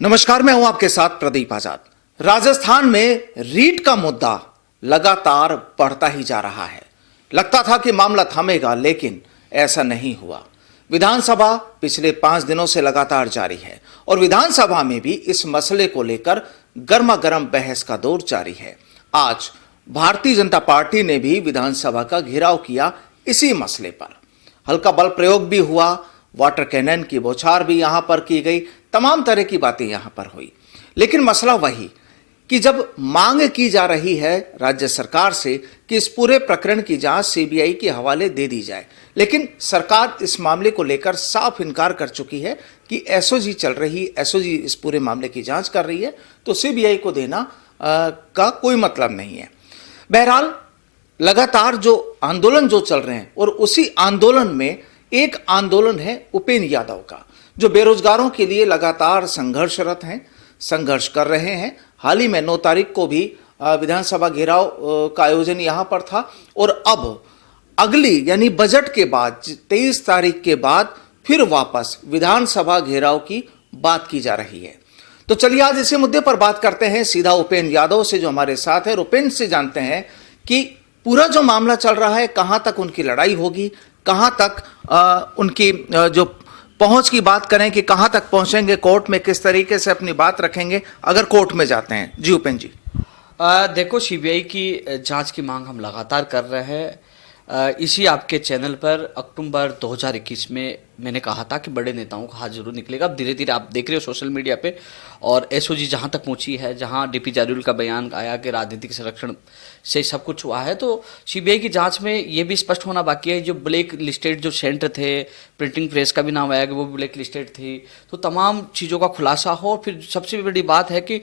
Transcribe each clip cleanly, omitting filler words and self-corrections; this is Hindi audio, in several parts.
नमस्कार, मैं हूं आपके साथ प्रदीप आजाद। राजस्थान में रीट का मुद्दा लगातार बढ़ता ही जा रहा है। लगता था कि मामला थमेगा, लेकिन ऐसा नहीं हुआ। विधानसभा पिछले 5 दिनों से लगातार जारी है और विधानसभा में भी इस मसले को लेकर गर्मा गर्म बहस का दौर जारी है। आज भारतीय जनता पार्टी ने भी विधानसभा का घेराव किया इसी मसले पर। हल्का बल प्रयोग भी हुआ, वाटर कैनन की बौछार भी यहां पर की गई, तमाम तरह की बातें यहां पर हुई। लेकिन मसला वही कि जब मांग की जा रही है राज्य सरकार से कि इस पूरे प्रकरण की जांच सीबीआई के हवाले दे दी जाए, लेकिन सरकार इस मामले को लेकर साफ इनकार कर चुकी है कि एसओजी चल रही, एसओजी इस पूरे मामले की जांच कर रही है, तो सीबीआई को देना का कोई मतलब नहीं है। बहरहाल लगातार जो आंदोलन जो चल रहे हैं, और उसी आंदोलन में एक आंदोलन है उपेंद्र यादव का, जो बेरोजगारों के लिए लगातार संघर्षरत हैं, संघर्ष कर रहे हैं। हाल ही में 9 तारीख को भी विधानसभा घेराव का आयोजन यहां पर था और अब अगली यानी बजट के बाद 23 तारीख के बाद फिर वापस विधानसभा घेराव की बात की जा रही है। तो चलिए आज इसी मुद्दे पर बात करते हैं सीधा उपेंद्र यादव से, जो हमारे साथ है। उपेंद्र से जानते हैं कि पूरा जो मामला चल रहा है, कहां तक उनकी लड़ाई होगी, कहां तक उनकी जो पहुंच की बात करें कि कहां तक पहुंचेंगे, कोर्ट में किस तरीके से अपनी बात रखेंगे अगर कोर्ट में जाते हैं। जी उपेंद्र जी। देखो, सीबीआई की जांच की मांग हम लगातार कर रहे हैं। इसी आपके चैनल पर अक्टूबर 2021 में मैंने कहा था कि बड़े नेताओं का हाथ जरूर निकलेगा। अब धीरे धीरे आप देख रहे हो सोशल मीडिया पे, और एसओजी जहां तक पहुंची है, जहां डीपी जारौल का बयान आया कि राजनीतिक संरक्षण से सब कुछ हुआ है, तो सीबीआई की जांच में ये भी स्पष्ट होना बाकी है। जो ब्लैक लिस्टेड जो सेंटर थे, प्रिंटिंग प्रेस का भी नाम आया कि वो ब्लैक लिस्टेड थी, तो तमाम चीज़ों का खुलासा हो। फिर सबसे बड़ी बात है कि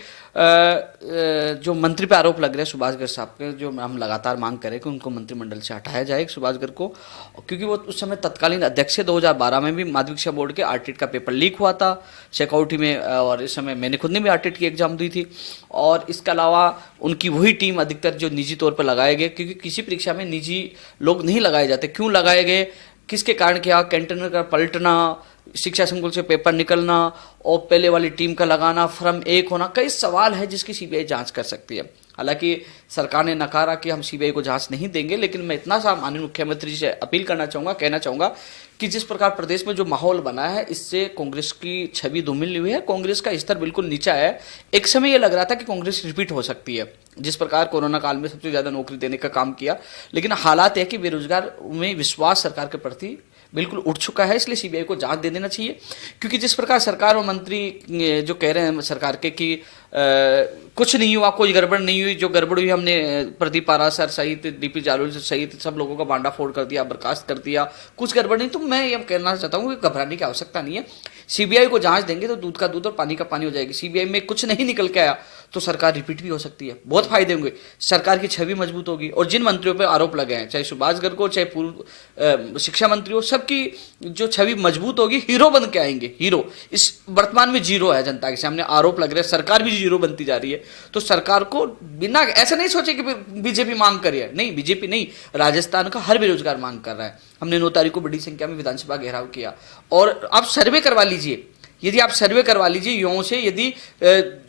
जो मंत्री पे आरोप लग रहे हैं सुभाष गर्ग साहब के, जो हम लगातार मांग करें कि उनको मंत्रिमंडल से हटाया जाए, सुभाष गर्ग को, क्योंकि वो उस समय तत्कालीन अध्यक्ष है। 2012 में भी माध्यमिक शिक्षा बोर्ड के आरटीट का पेपर लीक हुआ था सिक्योरिटी में, और इस समय मैंने खुद ने भी आरटीट की एग्जाम दी थी। और इसके अलावा उनकी वही टीम अधिकतर जो निजी तौर पर लगाए गए, क्योंकि किसी परीक्षा में निजी लोग नहीं लगाए जाते, क्यों लगाए गए, किसके कारण क्या, कंटेनर का पलटना, शिक्षा संकुल से पेपर निकलना और पहले वाली टीम का लगाना, फर्म एक होना, कई सवाल है जिसकी सीबीआई जांच कर सकती है। हालांकि सरकार ने नकारा कि हम सीबीआई को जांच नहीं देंगे, लेकिन मैं इतना सा माननीय मुख्यमंत्री से अपील करना चाहूँगा, कहना चाहूँगा कि जिस प्रकार प्रदेश में जो माहौल बना है, इससे कांग्रेस की छवि धूमिल हुई है, कांग्रेस का स्तर बिल्कुल नीचा है। एक समय ये लग रहा था कि कांग्रेस रिपीट हो सकती है, जिस प्रकार कोरोना काल में सबसे ज़्यादा नौकरी देने का काम किया, लेकिन हालात है कि बेरोजगार में विश्वास सरकार के प्रति बिल्कुल उठ चुका है। इसलिए सीबीआई को जांच दे देना चाहिए, क्योंकि जिस प्रकार सरकार और मंत्री जो कह रहे हैं सरकार के कि कुछ नहीं हुआ, कोई गड़बड़ नहीं हुई, जो गड़बड़ हुई हमने प्रदीप पारा सर सहित, डीपी जारौल सहित सब लोगों का बांडा फोड़ कर दिया, बर्खास्त कर दिया, कुछ गड़बड़ नहीं। तो मैं ये कहना चाहता हूँ कि घबराने की आवश्यकता नहीं है। सीबीआई को जांच देंगे तो दूध का दूध और पानी का पानी हो जाएगी। सीबीआई में कुछ नहीं निकल के आया तो सरकार रिपीट भी हो सकती है, बहुत फायदे होंगे, सरकार की छवि मजबूत होगी। और जिन मंत्रियों पर आरोप लगे हैं, चाहे सुभाष गर्ग हो, चाहे पूर्व शिक्षा मंत्री हो, सबकी जो छवि मजबूत होगी, हीरो बन के आएंगे। हीरो इस वर्तमान में जीरो है, जनता के सामने आरोप लग रहे हैं, सरकार भी जीरो बनती जा रही है। तो सरकार को बिना ऐसा नहीं सोचे कि बीजेपी मांग कर रही है, नहीं, बीजेपी नहीं, राजस्थान का हर बेरोजगार मांग कर रहा है। हमने 9 तारीख को बड़ी संख्या में विधानसभा घेराव किया, और आप सर्वे करवा लीजिए, यदि आप सर्वे करवा लीजिए युवाओं से, यदि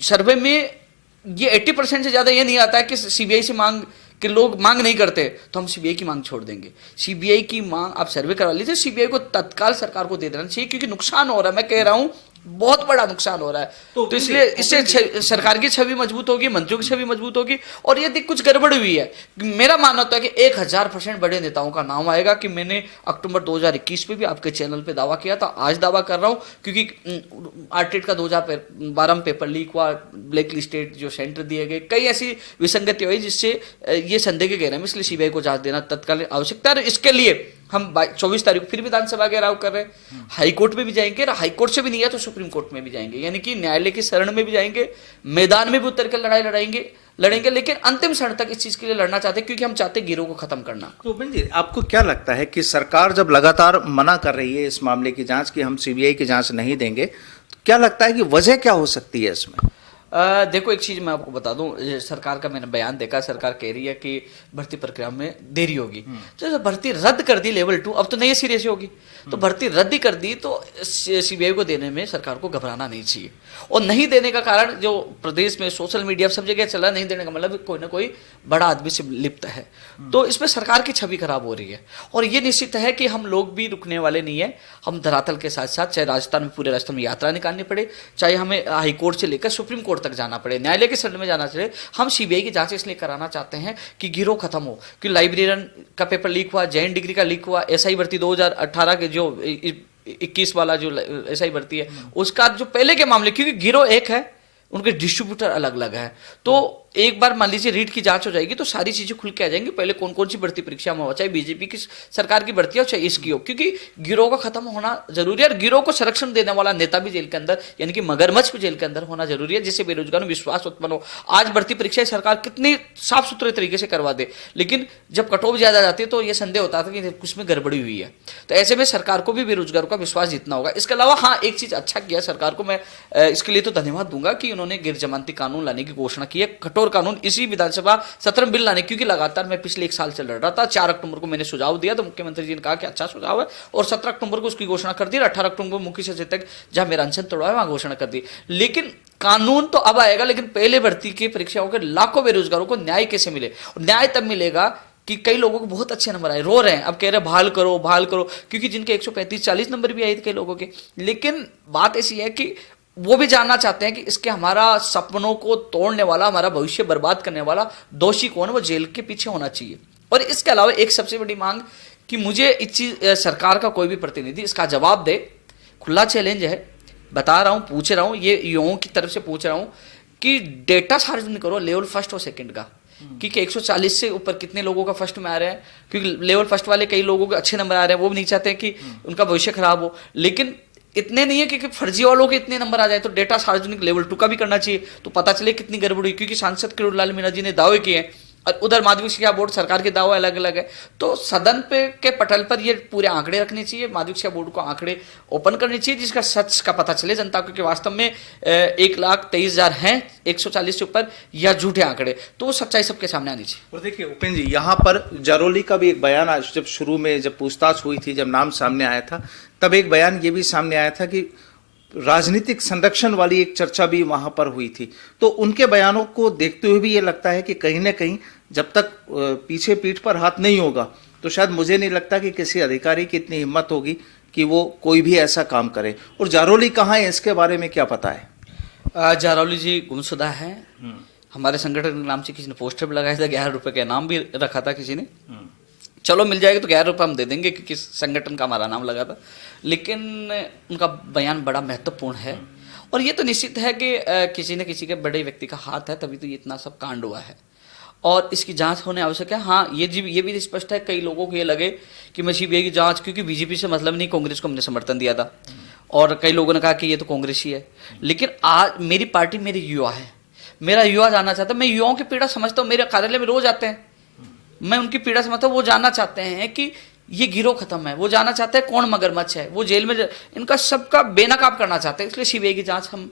सर्वे में ये 80% से ज्यादा ये नहीं आता है कि सीबीआई से मांग कि लोग मांग नहीं करते, तो हम सीबीआई की मांग छोड़ देंगे। सीबीआई की मांग आप सर्वे करवा लीजिए, सीबीआई को तत्काल सरकार को दे देना चाहिए, क्योंकि नुकसान हो रहा है, मैं कह रहा हूं बहुत बड़ा नुकसान हो रहा है। तो इसलिए इससे सरकार की छवि मजबूत होगी, मंत्रियों की छवि मजबूत होगी। और यदि कुछ गड़बड़ हुई है, मेरा मानना होता है कि 1000% बड़े नेताओं का नाम आएगा, कि मैंने अक्टूबर 2021 में भी आपके चैनल पे दावा किया था, आज दावा कर रहा हूं, क्योंकि आरटीट का 2012 में पेपर लीक हुआ, ब्लैक लिस्टेड जो सेंटर दिए गए, कई ऐसी विसंगति हुई जिससे ये संदेह के घेरे में, इसलिए सीबीआई को जांच देना तत्काल आवश्यकता है। इसके लिए हम 24 तारीख को फिर विधानसभा घेराव कर रहे हैं, हाईकोर्ट में भी जाएंगे, हाईकोर्ट से भी नहीं है तो सुप्रीम कोर्ट में भी जाएंगे, यानी कि न्यायालय की शरण में भी जाएंगे, मैदान में भी उतर कर लड़ाई लड़ेंगे, लेकिन अंतिम क्षण तक इस चीज के लिए लड़ना चाहते हैं, क्योंकि हम चाहते हैं गिरोह को खत्म करना। तो उपेंद्र जी, आपको क्या लगता है कि सरकार जब लगातार मना कर रही है इस मामले की जांच की, हम सीबीआई की जांच नहीं देंगे, तो क्या लगता है कि वजह क्या हो सकती है इसमें? देखो एक चीज मैं आपको बता दूं, ये सरकार का मैंने बयान देखा, सरकार कह रही है कि भर्ती प्रक्रिया में देरी होगी। तो जब भर्ती रद्द कर दी लेवल 2, अब तो नई सीरियस होगी, तो भर्ती रद्द ही कर दी, तो सीबीआई को देने में सरकार को घबराना नहीं चाहिए। और नहीं देने का कारण जो प्रदेश में सोशल मीडिया सब जगह चला, नहीं देने का मतलब कोई ना कोई बड़ा आदमी से लिप्त है, तो इसमें सरकार की छवि खराब हो रही है। और ये निश्चित है कि हम लोग भी रुकने वाले नहीं है, हम धरातल के साथ साथ, चाहे राजस्थान में पूरे राजस्थान में यात्रा निकालनी पड़े, चाहे हमें हाई कोर्ट से लेकर सुप्रीम कोर्ट तक जाना पड़े, न्यायालय के शरण में जाना चाहिए, हम सीबीआई की जांच इसलिए कराना चाहते हैं कि गिरोह खत्म हो। कि लाइब्रेरियन का पेपर लीक हुआ, जैन डिग्री का लीक हुआ, एसआई भर्ती 2018 के जो 21 वाला जो एसआई भर्ती है, उसका जो पहले के मामले, क्योंकि गिरोह एक है, उनके डिस्ट्रीब्यूटर अलग अलग है, तो एक बार मान लीजिए रीट की जांच हो जाएगी तो सारी चीजें खुल के आ जाएंगी, पहले कौन कौन सी भर्ती परीक्षा में हो, चाहे बीजेपी की सरकार की भर्ती हो चाहे इसकी हो, क्योंकि गिरोह का खत्म होना जरूरी है। और गिरोह को संरक्षण देने वाला नेता भी जेल के अंदर, यानी कि मगरमच्छ भी जेल के अंदर होना जरूरी है, जिससे बेरोजगार में विश्वास उत्पन्न हो। आज भर्ती परीक्षाएं सरकार कितनी साफ सुथरे तरीके से करवा दे, लेकिन जब कट ऑफ ज्यादा जाती है तो यह संदेह होता था कि कुछ में गड़बड़ी हुई है। तो ऐसे में सरकार को भी बेरोजगारों का विश्वास जीतना होगा। इसके अलावा हाँ, एक चीज अच्छा किया सरकार को, मैं इसके लिए तो धन्यवाद दूंगा कि उन्होंने गैर जमानती कानून लाने की घोषणा की है, कठोर कानून, इसी विधानसभा सत्र में बिल लाने, क्योंकि लगातार मैं पिछले 1 साल से लड़ रहा था। 4 अक्टूबर को मैंने सुझाव दिया तो मुख्यमंत्री जी ने कहा कि अच्छा सुझाव है, और 17 अक्टूबर को उसकी घोषणा कर दी, 18 अक्टूबर को मुख्य सचेतक तक जहां मेरा अनशन तोड़ा है वहां घोषणा कर दी। लेकिन कानून तो अब आएगा, लेकिन पहले भर्ती की परीक्षाओं के लाखों बेरोजगारों को न्याय कैसे मिले? न्याय तब मिलेगा कि कई लोगों को बहुत अच्छे नंबर आए, रो रहे हैं, अब कह रहे हैं बहाल करो बहाल करो, क्योंकि जिनके 135-40 नंबर भी आए थे कई लोगों के। लेकिन बात ऐसी है कि वो भी जानना चाहते हैं कि इसके हमारा सपनों को तोड़ने वाला, हमारा भविष्य बर्बाद करने वाला दोषी कौन है, वो जेल के पीछे होना चाहिए। और इसके अलावा एक सबसे बड़ी मांग कि मुझे इस चीज, सरकार का कोई भी प्रतिनिधि इसका जवाब दे, खुला चैलेंज है, बता रहा हूं, पूछ रहा हूं, ये युवाओं की तरफ से पूछ रहा हूं कि डेटा सार्वजनिक करो लेवल फर्स्ट और सेकंड का, क्योंकि 140 से ऊपर कितने लोगों का फर्स्ट में आ रहे हैं, क्योंकि लेवल फर्स्ट वाले कई लोगों के अच्छे नंबर आ रहे हैं, वो भी नहीं चाहते कि उनका भविष्य खराब हो। लेकिन इतने नहीं है कि फर्जी वालों के इतने नंबर आ जाए, तो डेटा सार्वजनिक लेवल 2 का भी करना चाहिए, तो पता चले कितनी गड़बड़ी, क्योंकि सांसद किरोड़ीलाल मीणा जी ने दावे किए हैं और उधर माध्यमिक शिक्षा बोर्ड सरकार के दावा अलग अलग है। तो सदन पे के पटल पर ये पूरे आंकड़े रखने चाहिए, माध्यमिक शिक्षा बोर्ड को आंकड़े ओपन करने चाहिए, जिसका सच का पता चले जनता को कि वास्तव में 1,23,000 हैं 140 से ऊपर, या झूठे आंकड़े, तो सच्चाई सबके सामने आनी चाहिए। और देखिए उपेंद्र जी, यहाँ पर जारोली का भी एक बयान आज जब शुरू में जब पूछताछ हुई थी, जब नाम सामने आया था, तब एक बयान ये भी सामने आया था कि राजनीतिक संरक्षण वाली एक चर्चा भी वहां पर हुई थी। तो उनके बयानों को देखते हुए भी ये लगता है कि कहीं ना कहीं जब तक पीछे पीठ पर हाथ नहीं होगा, तो शायद मुझे नहीं लगता कि किसी अधिकारी की इतनी हिम्मत होगी कि वो कोई भी ऐसा काम करे। और जारोली कहाँ है, इसके बारे में क्या पता है? जारौली जी गुमशुदा है। हमारे संगठन के नाम से किसी ने पोस्टर भी लगाया था, 11 रुपए का इनाम भी रखा था किसी ने। चलो मिल जाएगा तो 11 रुपये हम दे देंगे, क्योंकि संगठन का हमारा नाम लगा था। लेकिन उनका बयान बड़ा महत्वपूर्ण है, और ये तो निश्चित है कि किसी न किसी के बड़े व्यक्ति का हाथ है, तभी तो ये इतना सब कांड हुआ है, और इसकी जांच होने आवश्यक है। हाँ, ये भी स्पष्ट है, कई लोगों को ये लगे कि मैं सीबीआई की जांच, क्योंकि बीजेपी से मतलब नहीं, कांग्रेस को हमने समर्थन दिया था, और कई लोगों ने कहा कि ये तो कांग्रेस ही है। लेकिन आज मेरी पार्टी मेरी युवा है, मेरा युवा जानना चाहता है, मैं युवाओं की पीड़ा समझता हूँ, मेरे कार्यालय में रोज आते हैं, मैं उनकी पीड़ा समझता हूँ। वो जानना चाहते हैं कि ये गिरोह खत्म है, वो जानना चाहते हैं कौन मगरमच्छ है, वो जेल में, इनका सबका बेनकाब करना चाहते हैं। इसलिए सीबीआई की जांच हम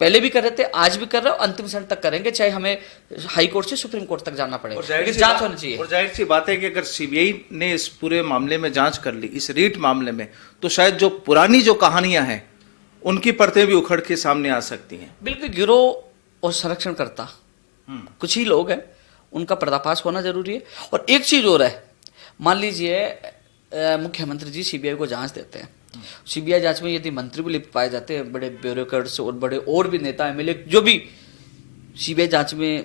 पहले भी कर रहे थे, आज भी कर रहे हो, अंतिम क्षण तक करेंगे, चाहे हमें हाई कोर्ट से सुप्रीम कोर्ट तक जाना पड़े, जांच होनी चाहिए। और जाहिर सी बात है कि अगर सीबीआई ने इस पूरे मामले में जांच कर ली, इस रीट मामले में, तो शायद जो पुरानी जो कहानियां हैं उनकी परतें भी उखड़ के सामने आ सकती हैं। बिल्कुल, गिरोह और संरक्षण करता कुछ ही लोग हैं, उनका पर्दाफाश होना जरूरी है। और एक चीज और है, मान लीजिए मुख्यमंत्री जी सीबीआई को जांच देते हैं, सीबीआई जांच में यदि मंत्री भी लिप्त पाए जाते हैं, बड़े ब्यूरोक्रेट्स और बड़े और भी नेता एमएलए जो भी सीबीआई जांच में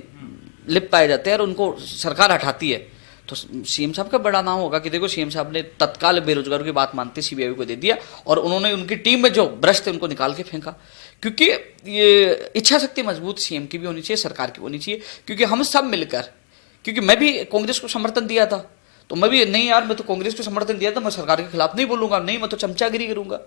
लिप्त पाए जाते हैं, और उनको सरकार हटाती है, तो सीएम साहब का बड़ा नाम होगा कि देखो सीएम साहब ने तत्काल बेरोजगारों की बात मानते सीबीआई को दे दिया, और उन्होंने उनकी टीम में जो भ्रष्ट थे उनको निकाल के फेंका। क्योंकि ये इच्छा शक्ति मजबूत सीएम की भी होनी चाहिए, सरकार की होनी चाहिए, क्योंकि हम सब मिलकर, क्योंकि मैं भी कांग्रेस को समर्थन दिया था, तो मैं भी नहीं यार, मैं तो कांग्रेस को समर्थन दिया था, मैं सरकार के खिलाफ नहीं बोलूंगा, नहीं मैं तो चमचागिरी करूंगा,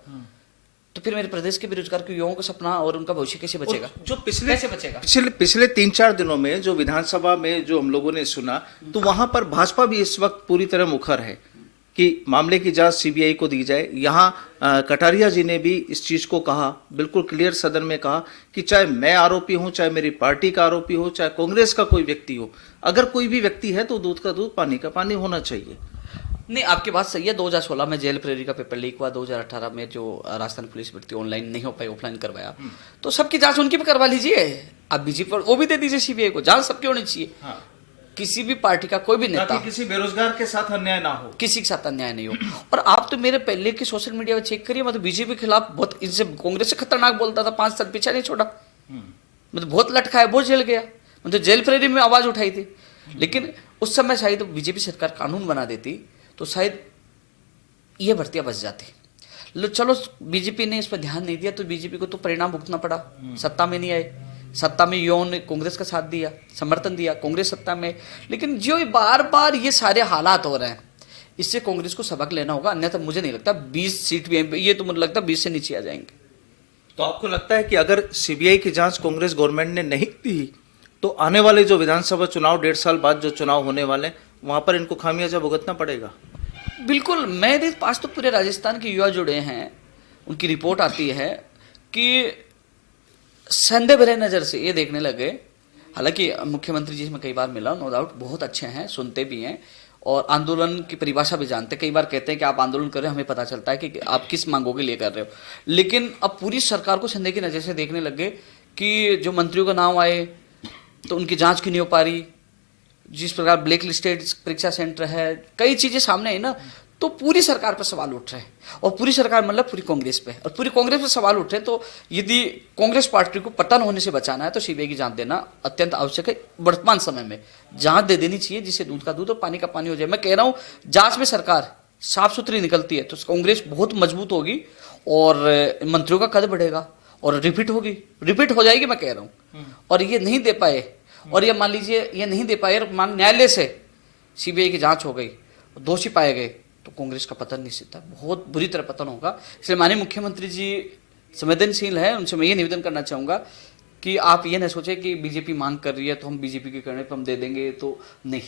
तो फिर मेरे प्रदेश के बेरोजगार के युवाओं का सपना और उनका भविष्य कैसे बचेगा? जो कैसे बचेगा? पिछले 3-4 दिनों में जो विधानसभा में जो हम लोगों ने सुना, तो वहां पर भाजपा भी इस वक्त पूरी तरह मुखर है कि मामले की जांच सीबीआई को दी जाए। यहाँ कटारिया जी ने भी इस चीज को कहा, बिल्कुल क्लियर सदन में कहा कि चाहे मैं आरोपी हूं, चाहे मेरी पार्टी का आरोपी हो, चाहे कांग्रेस का कोई व्यक्ति हो, अगर कोई भी व्यक्ति है तो दूध का दूध पानी का पानी होना चाहिए। नहीं, आपकी बात सही है। 2016 में जेल प्रेरी का पेपर लीक हुआ, 2018 में जो राजस्थान पुलिस भर्ती ऑनलाइन नहीं हो पाई, ऑफलाइन करवाया, तो सबकी जांच उनकी भी करवा लीजिए। आप बीजेपी पर वो भी दे दीजिए, सीबीआई को जांच सबकी होनी चाहिए। हाँ। किसी भी पार्टी का कोई भी नेता, ताकि किसी बेरोजगार के साथ अन्याय ना हो, किसी के साथ अन्याय नहीं हो। और आप तो मेरे पहले के सोशल मीडिया में चेक करिए, मैं तो बीजेपी के खिलाफ बहुत, इनसे कांग्रेस से खतरनाक बोलता था, 5 साल पीछे नहीं छोड़ा। मैं तो बहुत लटका है, बहुत जेल गया, मैं तो जेल प्रेरी में आवाज उठाई थी। लेकिन उस समय शायद बीजेपी सरकार कानून बना देती तो शायद ये भर्तियां बच जाती। चलो, बीजेपी ने इस पर ध्यान नहीं दिया तो बीजेपी को तो परिणाम भुगतना पड़ा, सत्ता में नहीं आए। सत्ता में युवाओं ने कांग्रेस का साथ दिया, समर्थन दिया, कांग्रेस सत्ता में। लेकिन जो बार बार ये सारे हालात हो रहे हैं, इससे कांग्रेस को सबक लेना होगा, अन्यथा मुझे नहीं लगता 20 सीट भी, ये तो मुझे लगता 20 से नीचे आ जाएंगे। तो आपको लगता है कि अगर सीबीआई की जांच कांग्रेस गवर्नमेंट ने नहीं की तो आने वाले जो विधानसभा चुनाव 1.5 साल बाद जो चुनाव होने वाले, वहां पर इनको खामियाजा भुगतना पड़ेगा? बिल्कुल। मेरे पास तो पूरे राजस्थान के युवा जुड़े हैं, उनकी रिपोर्ट आती है कि संदेह भरे नज़र से ये देखने लगे। हालांकि मुख्यमंत्री जी से मैं कई बार मिला, नो डाउट बहुत अच्छे हैं, सुनते भी हैं और आंदोलन की परिभाषा भी जानते हैं। कई बार कहते हैं कि आप आंदोलन कर रहे हो, हमें पता चलता है कि आप किस मांगों के लिए कर रहे हो। लेकिन अब पूरी सरकार को संदेह की नज़र से देखने लगे कि जो मंत्रियों का नाम आए तो उनकी जांच क्यों नहीं हो पा रही, जिस प्रकार ब्लैक लिस्टेड परीक्षा सेंटर है, कई चीज़ें सामने आई ना, तो पूरी सरकार पर सवाल उठ रहे हैं। और पूरी सरकार मतलब पूरी कांग्रेस पे, और पूरी कांग्रेस पे सवाल उठ रहे हैं। तो यदि कांग्रेस पार्टी को पतन होने से बचाना है तो सीबीआई की जांच देना अत्यंत आवश्यक है। वर्तमान समय में जांच दे देनी चाहिए, जिससे दूध का दूध और पानी का पानी हो जाए। मैं कह रहा हूँ, जांच में सरकार साफ सुथरी निकलती है तो कांग्रेस बहुत मजबूत होगी और मंत्रियों का कद बढ़ेगा और रिपीट हो जाएगी, मैं कह रहा हूँ। और ये नहीं दे पाए, और ये मान लीजिए ये नहीं दे पाए, मान न्यायालय से सीबीआई की जांच हो गई, दोषी पाए गए, तो कांग्रेस का पतन निश्चित है, बहुत बुरी तरह पतन होगा। इसलिए माननीय मुख्यमंत्री जी संवेदनशील है, उनसे मैं ये निवेदन करना चाहूँगा कि आप ये न सोचें कि बीजेपी मांग कर रही है तो हम बीजेपी के करने पर हम दे देंगे, तो नहीं।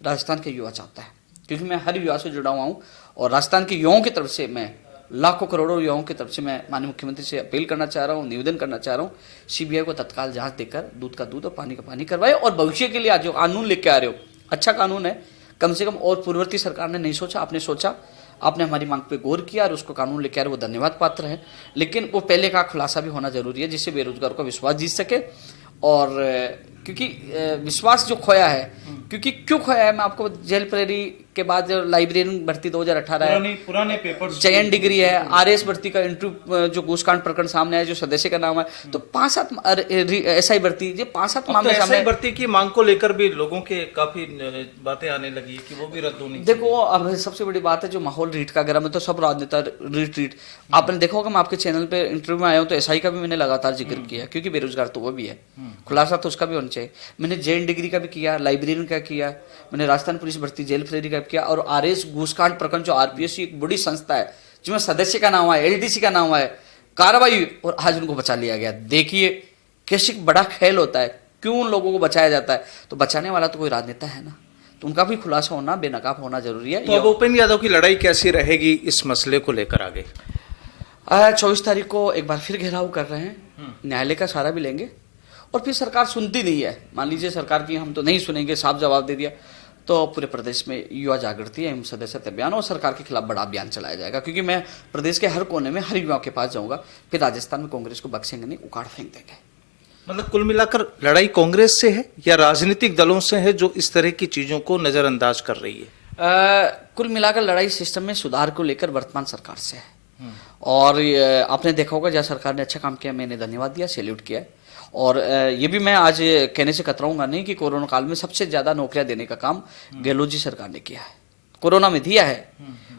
राजस्थान के युवा चाहता है, क्योंकि मैं हर युवा से जुड़ा हुआ हूँ और राजस्थान के युवाओं की तरफ से, मैं लाखों करोड़ों युवाओं की तरफ से मैं माननीय मुख्यमंत्री से अपील करना चाह रहा हूँ, निवेदन करना चाह रहा हूँ, सीबीआई को तत्काल जांच देकर दूध का दूध और पानी का पानी करवाए। और भविष्य के लिए आज जो कानून लेके आ रहे हो, अच्छा कानून है, कम से कम। और पूर्ववर्ती सरकार ने नहीं सोचा, आपने सोचा, आपने हमारी मांग पे गौर किया और उसको कानून लेके आ रहे, वो धन्यवाद पात्र है। लेकिन वो पहले का खुलासा भी होना जरूरी है, जिससे बेरोजगारों का विश्वास जीत सके। और क्योंकि विश्वास जो खोया है, क्योंकि क्यों खोया है, मैं आपको जेल प्रेरी के बाद जो लाइब्रेरियन भर्ती 2018 है, पुराने पेपर, चयन डिग्री है, आरएस भर्ती का इंटरव्यू जो घूसकांड प्रकरण सामने आया, जो सदस्य का नाम है, तो 5-7 एसआई भर्ती, ये 5-7 मामले सामने। भर्ती की मांग को लेकर भी लोगों के काफी बातें आने लगी कि वो भी रद्द होनी। देखो, अब सबसे बड़ी बात है जो माहौल रीट का गर्म है, तो सब राजनेता रीट आपने देखा होगा, मैं आपके चैनल पे इंटरव्यू में आया हूँ तो एसआई का भी मैंने लगातार जिक्र किया, क्योंकि बेरोजगार तो वो भी है, खुलासा तो उसका भी होना चाहिए। मैंने जेएन डिग्री का भी किया, लाइब्रेरियन का किया, मैंने राजस्थान पुलिस भर्ती जेल प्रेरी का किया, और आरएस घूसकांड प्रकरण जो आरपीएससी एक बड़ी संस्था है, जिसमें सदस्य का नाम है, एलडीसी का नाम है, कार्रवाई, और आज उनको बचा लिया गया। देखिए कैसे बड़ा खेल होता है, क्यों उन लोगों को बचाया जाता है, तो बचाने वाला तो कोई राजनेता है ना, तो उनका भी खुलासा होना, बेनकाब होना जरूरी है। तो अब उपेंद्र यादव की लड़ाई कैसी रहेगी इस मसले को लेकर आगे? 24 तारीख को एक बार फिर घेराव कर रहे हैं, न्यायालय का सहारा भी लेंगे, और फिर सरकार सुनती नहीं है, मान लीजिए सरकार की हम तो नहीं सुनेंगे, साफ जवाब दे दिया, तो पूरे प्रदेश में युवा जागृति एवं सदस्यता अभियान और सरकार के खिलाफ बड़ा अभियान चलाया जाएगा। क्योंकि मैं प्रदेश के हर कोने में हर युवा के पास जाऊंगा, फिर राजस्थान में कांग्रेस को बख्शेंगे नहीं, उखाड़ फेंक देंगे। मतलब कुल मिलाकर लड़ाई कांग्रेस से है या राजनीतिक दलों से है जो इस तरह की चीजों को नजरअंदाज कर रही है? कुल मिलाकर लड़ाई सिस्टम में सुधार को लेकर वर्तमान सरकार से है। और आपने देखा होगा, जहाँ सरकार ने अच्छा काम किया, मैंने धन्यवाद दिया, सैल्यूट किया है। और ये भी मैं आज कहने से कतराऊंगा नहीं कि कोरोना काल में सबसे ज्यादा नौकरियां देने का काम गहलोत जी सरकार ने किया है, कोरोना में दिया है।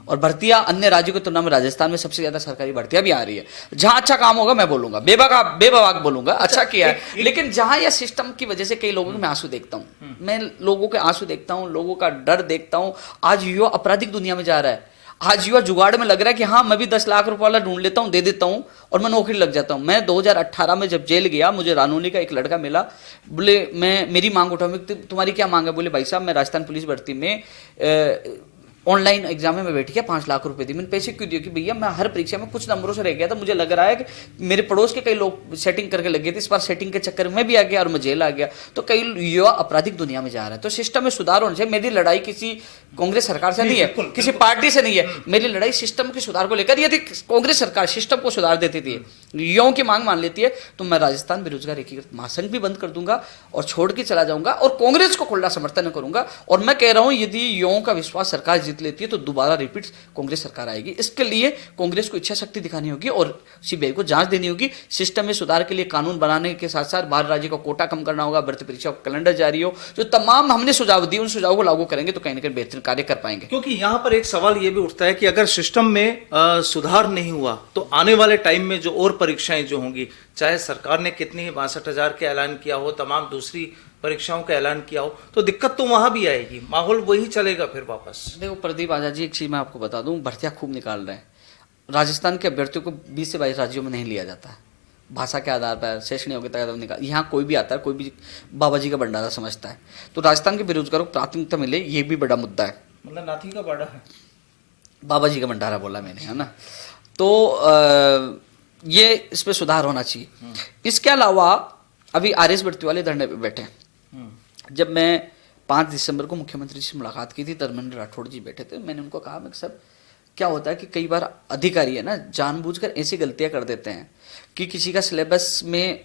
और भर्तियां अन्य राज्यों की तुलना में राजस्थान में सबसे ज्यादा सरकारी भर्तियां भी आ रही है। जहां अच्छा काम होगा मैं बोलूंगा, बेबाक बोलूंगा, अच्छा किया है। लेकिन जहां यह सिस्टम की वजह से कई लोगों के मैं आंसू देखता हूं, मैं लोगों के आंसू देखता हूं, लोगों का डर देखता हूं। आज युवा आपराधिक दुनिया में जा रहा है, आज युवा जुगाड़ में लग रहा है कि हाँ मैं भी 10 लाख रुपए वाला ढूंढ लेता हूँ, दे देता हूँ और मैं नौकरी लग जाता हूँ। मैं 2018 में जब जेल गया, मुझे रानौली का एक लड़का मिला, बोले मैं मेरी मांग उठाऊँ, तुम्हारी क्या मांग है? बोले भाई साहब मैं राजस्थान पुलिस भर्ती में ऑनलाइन एग्जाम में मैं बैठ गया, 5 लाख रुपए दिए। मैंने पैसे क्यों दिए कि भैया मैं हर परीक्षा में कुछ नंबरों से रह गया था, मुझे लग रहा है कि मेरे पड़ोस के कई लोग सेटिंग करके लगे थे, इस बार सेटिंग के चक्कर में मैं भी आ गया और मैं जेल आ गया। तो कई युवा आपराधिक दुनिया में जा रहे हैं। तो सिस्टम में सुधार होना चाहिए। मेरी लड़ाई किसी कांग्रेस सरकार से नहीं है, किसी पार्टी से नहीं है, मेरी लड़ाई सिस्टम के सुधार को लेकर। यदि कांग्रेस सरकार सिस्टम को सुधार देती थी, युवाओं की मांग मान लेती है, तो मैं राजस्थान बेरोजगार एकीकृत महासंघ भी बंद कर दूंगा और छोड़ के चला जाऊंगा और कांग्रेस को खुला समर्थन करूंगा। और मैं कह रहा हूं यदि युवाओं का विश्वास सरकार जीत लेती है तो दोबारा रिपीट कांग्रेस सरकार आएगी। इसके लिए कांग्रेस को इच्छा शक्ति दिखानी होगी और सीबीआई को जांच देनी होगी। सिस्टम में सुधार के लिए कानून बनाने के साथ साथ बाहर राज्य का कोटा कम करना होगा, भर्ती परीक्षा का कैलेंडर जारी हो, जो तमाम हमने सुझाव दिए उन सुझावों को लागू करेंगे तो कहीं ना कहीं बेहतर कार्य कर पाएंगे। क्योंकि यहाँ पर एक सवाल ये भी उठता है कि अगर सिस्टम में सुधार नहीं हुआ तो आने वाले टाइम में जो और परीक्षाएं जो होंगी, चाहे सरकार ने कितनी ही 62,000 के ऐलान किया हो, तमाम दूसरी परीक्षाओं का ऐलान किया हो, तो दिक्कत तो वहां भी आएगी, माहौल वही चलेगा फिर वापस। देखो प्रदीप आजाद जी, एक चीज मैं आपको बता दूं, भर्तियां खूब निकाल रहे हैं। राजस्थान के अभ्यर्थियों को 20 से 22 राज्यों में नहीं लिया जाता है, भाषा के आधार पर, शैक्षणिक योग्यता के आधार पर निकाल। यहाँ कोई भी आता है, कोई भी बाबा जी का भंडारा समझता है। तो राजस्थान के बेरोजगारों को प्राथमिकता मिले, ये भी बड़ा मुद्दा है। मतलब नाथी का बड़ा है, बाबा जी का भंडारा बोला मैंने, है ना। तो ये इस पर सुधार होना चाहिए। इसके अलावा अभी आरएस भर्ती वाले धरने पे बैठे हैं। जब मैं 5 दिसंबर को मुख्यमंत्री से मुलाकात की थी, धर्मेंद्र राठौड़ जी बैठे थे, मैंने उनको कहा, मैं सब क्या होता है कि कई बार अधिकारी है ना जानबूझकर ऐसी गलतियां कर देते हैं कि किसी का सिलेबस में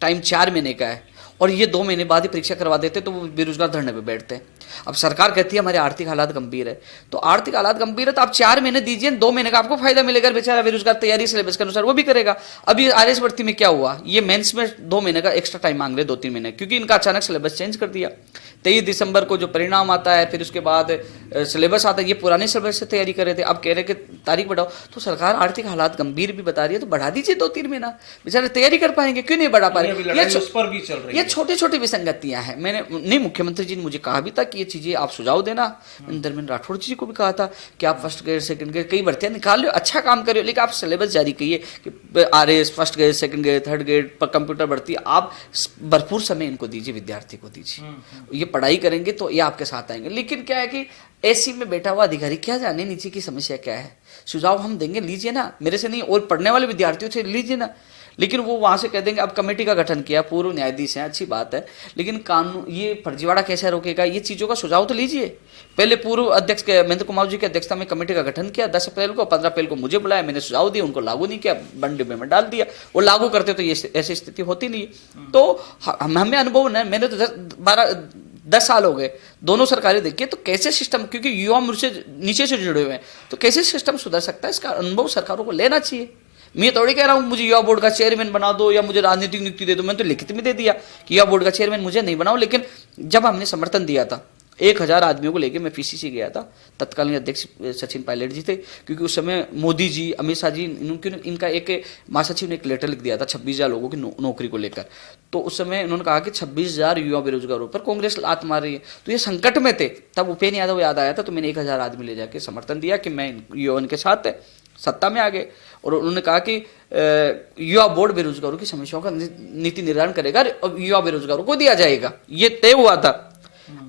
टाइम 4 महीने का है और ये 2 महीने बाद ही परीक्षा करवा देते, तो वो बेरोजगार धरने पे बैठते हैं। अब सरकार कहती है हमारे आर्थिक हालात गंभीर है, तो आर्थिक हालात गंभीर है तो आप 4 महीने दीजिए, 2 महीने का आपको फायदा मिलेगा। बेचारा बेरोजगार तैयारी सिलेबस के अनुसार वो भी करेगा। अभी आरएस भर्ती में क्या हुआ, ये मेंस में 2 महीने का एक्स्ट्रा टाइम मांग रहे, 2-3 महीने, क्योंकि इनका अचानक सिलेबस चेंज कर दिया। 23 दिसंबर को जो परिणाम आता है, फिर उसके बाद सिलेबस आता है, ये पुराने सिलेबस से तैयारी कर रहे थे, अब कह रहे कि तारीख बढ़ाओ। तो सरकार आर्थिक हालात गंभीर भी बता रही है, तो बढ़ा दीजिए 2-3 महीना, बेचारे तैयारी कर पाएंगे। क्यों नहीं बढ़ा पा रहे? ये छोटे छोटे विसंगतियां हैं। मैंने नहीं, मुख्यमंत्री जी ने मुझे कहा भी था कि ये चीजें आप सुझाव देना। मैंने धर्मेंद्र राठौड़ जी को भी कहा था कि आप फर्स्ट ग्रेड सेकंड ग्रेड कई भर्तियां निकाल लो, अच्छा काम करिए, लेकिन आप सिलेबस जारी करिए कि RS first grade second grade third grade पर कंप्यूटर भर्ती, आप भरपूर समय इनको दीजिए, विद्यार्थी को दीजिए। ये पढ़ाई करेंगे तो ये आपके साथ आएंगे। लेकिन क्या है कि एसी में बैठा हुआ अधिकारी क्या जाने नीचे की समस्या क्या है। सुझाव हम देंगे, लीजिए ना, मेरे से नहीं, और पढ़ने वाले विद्यार्थियों से लीजिए ना। लेकिन वो वहां से कह देंगे अब कमेटी का गठन किया, पूर्व न्यायाधीश हैं, अच्छी बात है, लेकिन कानून ये फर्जीवाड़ा कैसे रोकेगा, ये चीजों का सुझाव तो लीजिए। पहले पूर्व अध्यक्ष महेंद्र कुमार जी की अध्यक्षता में कमेटी का गठन किया 10 अप्रैल को, 15 अप्रैल को मुझे बुलाया, मैंने सुझाव दिए, उनको लागू नहीं किया, बंड डिब्बे में डाल दिया। वो लागू करते तो ये ऐसी स्थिति होती नहीं है। तो हमें अनुभव नहीं, मैंने तो 10 साल हो गए, दोनों सरकारें देखिए, तो कैसे सिस्टम, क्योंकि युवा मुझसे नीचे से जुड़े हुए हैं, तो कैसे सिस्टम सुधर सकता है, इसका अनुभव सरकारों को लेना चाहिए। मैं थोड़ी कह रहा हूँ मुझे युवा बोर्ड का चेयरमैन बना दो या मुझे राजनीतिक नियुक्ति दे दो, मैंने तो लिखित में दे दिया कि युवा बोर्ड का चेयरमैन मुझे नहीं बनाओ। लेकिन जब हमने समर्थन दिया था 1000 आदमियों को लेकर, मैं पीसीसी गया था, तत्कालीन अध्यक्ष सचिन पायलट जी थे, क्योंकि उस समय मोदी जी, अमित शाह जी, इनका एक महासचिव ने एक लेटर लिख दिया था 26,000 लोगों की नौकरी को लेकर। तो उस समय उन्होंने कहा कि 26,000 युवा बेरोजगारों पर कांग्रेस लात मार रही है, तो ये संकट में थे। तब उपेन्द्र यादव याद आया था, तो मैंने 1000 आदमी ले जाके समर्थन दिया कि मैं युवा के साथ है, सत्ता में आ गए। और उन्होंने कहा कि युवा बोर्ड बेरोजगारों की समस्याओं का नीति निर्धारण करेगा और युवा बेरोजगारों को दिया जाएगा, ये तय हुआ था।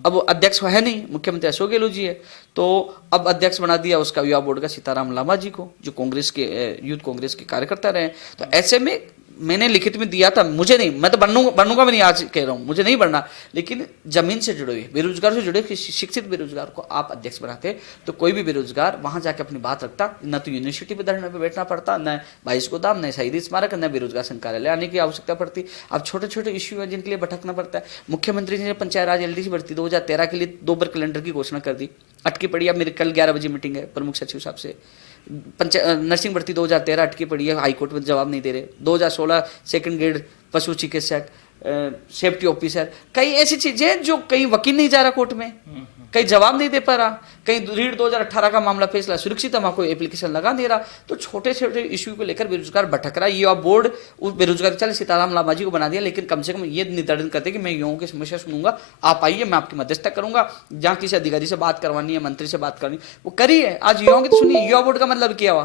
अब अध्यक्ष है नहीं, मुख्यमंत्री अशोक गहलोत जी है, तो अब अध्यक्ष बना दिया उसका युवा बोर्ड का सीताराम लांबा जी को, जो कांग्रेस के यूथ कांग्रेस के कार्यकर्ता रहे। तो ऐसे में मैंने लिखित में दिया था, मुझे नहीं, मैं तो बनूंगा भी नहीं, आज कह रहा हूँ मुझे नहीं बनना, लेकिन जमीन से जुड़े हुए बेरोजगार से जुड़े शिक्षित बेरोजगार को आप अध्यक्ष बनाते तो कोई भी बेरोजगार वहां जाके अपनी बात रखता, न तो यूनिवर्सिटी पे धरने पे बैठना पड़ता, न 22 गोदाम, न शहीद स्मारक, न बेरोजगार संघ कार्यालय आने की आवश्यकता पड़ती। अब छोटे छोटे इश्यू है जिनके लिए भटकना पड़ता है। मुख्यमंत्री ने पंचायत राज एलडीसी भर्ती 2013 के लिए 2 बार कैलेंडर की घोषणा कर दी, अटकी पड़ी। अब मेरी कल 11 बजे मीटिंग है प्रमुख सचिव साहब से। नर्सिंग भर्ती 2013 अटकी पड़ी है, हाईकोर्ट में जवाब नहीं दे रहे। 2016 सेकंड ग्रेड पशु चिकित्सक, सेफ्टी ऑफिसर, कई ऐसी चीजें जो कहीं वकील नहीं जा रहा कोर्ट में, कहीं जवाब नहीं दे पा रहा, कहीं रीड 2018 का मामला फैसला सुरक्षित है, वहां कोई एप्लीकेशन लगा दे रहा। तो छोटे छोटे इश्यू को लेकर बेरोजगार भटक रहा है। युवा बोर्ड उस बेरोजगार, चले सीताराम लांबा जी को बना दिया, लेकिन कम से कम ये निर्धारण करते कि मैं युवाओं की समस्या सुनूंगा, आप आइए, मैं आपकी मध्यस्थता करूंगा, जहां किसी अधिकारी से बात करवानी है, मंत्री से बात करनी, वो करिए। आज युवाओं की तो सुनिए, युवा बोर्ड का मतलब क्या हुआ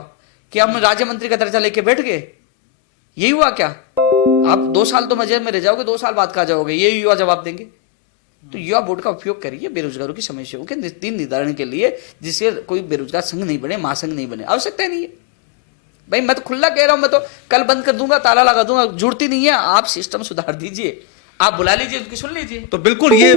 कि हम राज्य मंत्री का दर्जा लेके बैठ गए, यही हुआ क्या? आप 2 साल तो मजे में रह जाओगे, 2 साल बाद कहा जाओगे, ये युवा जवाब देंगे। तो युवा बोर्ड का उपयोग करिए बेरोजगारों की समस्याओं के दिन निर्धारण के लिए, जिससे कोई बेरोजगार संघ नहीं बने, महासंघ नहीं बने, आवश्यकता नहीं है भाई। मैं तो खुला कह रहा हूं, मैं तो कल बंद कर दूंगा, ताला लगा दूंगा, जुड़ती नहीं है। आप सिस्टम सुधार दीजिए, आप बुला लीजिए, उनकी सुन लीजिए। तो बिल्कुल ये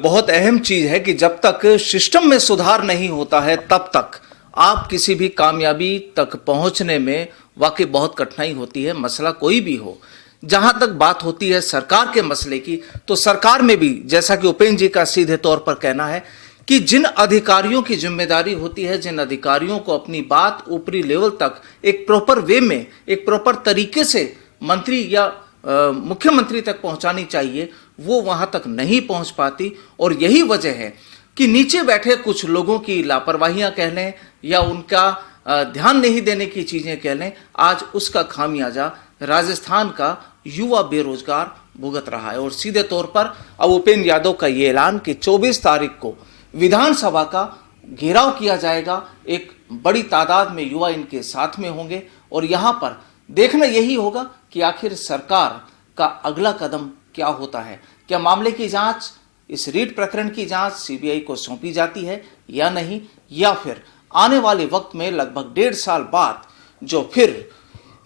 बहुत अहम चीज है कि जब तक सिस्टम में सुधार नहीं होता है तब तक आप किसी भी कामयाबी तक पहुंचने में वाकई बहुत कठिनाई होती है। मसला कोई भी हो, जहां तक बात होती है सरकार के मसले की, तो सरकार में भी जैसा कि उपेंद्र जी का सीधे तौर पर कहना है कि जिन अधिकारियों की जिम्मेदारी होती है, जिन अधिकारियों को अपनी बात ऊपरी लेवल तक एक प्रॉपर वे में, एक प्रॉपर तरीके से मंत्री या मुख्यमंत्री तक पहुंचानी चाहिए, वो वहां तक नहीं पहुंच पाती। और यही वजह है कि नीचे बैठे कुछ लोगों की लापरवाहियां कह लें या उनका ध्यान नहीं देने की चीजें कह लें, आज उसका खामियाजा राजस्थान का युवा बेरोजगार भुगत रहा है। और सीधे तौर पर अब उपेंद्र यादव का ये ऐलान कि 24 तारीख को विधानसभा का घेराव किया जाएगा, एक बड़ी तादाद में युवा इनके साथ में होंगे और यहां पर देखना यही होगा कि आखिर सरकार का अगला कदम क्या होता है। क्या मामले की जांच, इस रीट प्रकरण की जांच सीबीआई को सौंपी जाती है या नहीं, या फिर आने वाले वक्त में लगभग 1.5 साल बाद जो फिर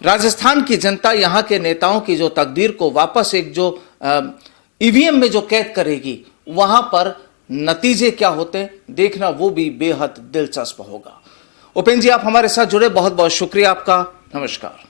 राजस्थान की जनता यहां के नेताओं की जो तकदीर को वापस एक जो ईवीएम में जो कैद करेगी, वहां पर नतीजे क्या होते हैं देखना वो भी बेहद दिलचस्प होगा। उपेंद्र जी, आप हमारे साथ जुड़े, बहुत बहुत शुक्रिया आपका। नमस्कार।